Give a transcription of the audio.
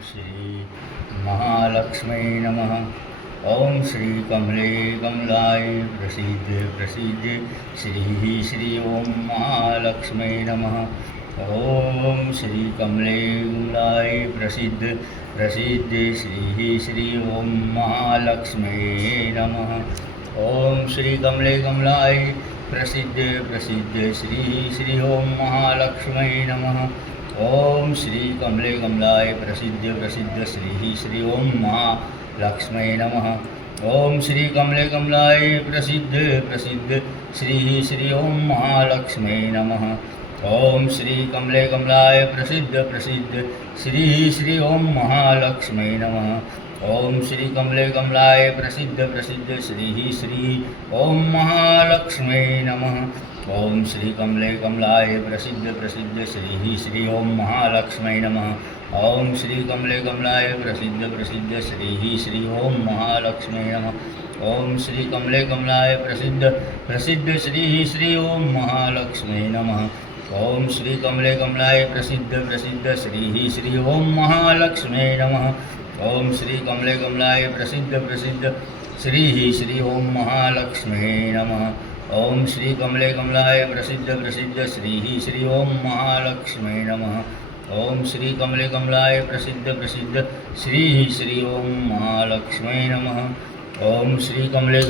श्री महालक्ष्मी नमः। ओम श्री कमले कमलाय प्रसीद प्रसीद श्री श्री ओम महालक्ष्मी नमः। ओम श्री कमले कमलाय प्रसीद प्रसीद श्री श्री ओम महालक्ष्मी नमः। ओम श्री कमले कमलाय प्रसिद्ध प्रसिद्ध श्री श्री ओम महालक्ष्मी नमः। ओम श्री कमले कमलाय प्रसिद्ध प्रसिद्ध श्री श्री ओम महालक्ष्मी नमः। ओम श्री कमले कमलाय प्रसिद्ध प्रसिद्ध श्री श्री ओम महालक्ष्मी नमः। ओम श्री कमले कमलाय प्रसिद्ध प्रसिद्ध श्री श्री ओम महालक्ष्मी नमः। ओम श्री कमले कमलाय प्रसिद्ध प्रसिद्ध श्री श्री ओम महालक्ष्मी नमः। ओम श्री कमले कमलाय प्रसिद्ध प्रसिद्ध श्री श्री ओम महालक्ष्मी नमः। ओम श्री कमले कमलाय प्रसिद्ध प्रसिद्ध श्री श्री ओम महालक्ष्मी नमः। ओम श्री कमले कमलाय प्रसिद्ध प्रसिद्ध श्री श्री ओम महालक्ष्मी नमः। ओम श्री कमले कमलाय प्रसिद्ध प्रसिद्ध श्री श्री ओम महालक्ष्मी नमः। ओम श्री कमले कमलाय प्रसिद्ध प्रसिद्ध श्री श्री ओम महालक्ष्मी नमः। ओम श्री कमले कमलाय प्रसिद्ध प्रसिद्ध श्री श्री ओम महालक्ष्मी नमः। ओम श्री कमले कमलाय प्रसिद्ध प्रसिद्ध श्री श्री ओम महालक्ष्मी नमः। ओम श्री कमले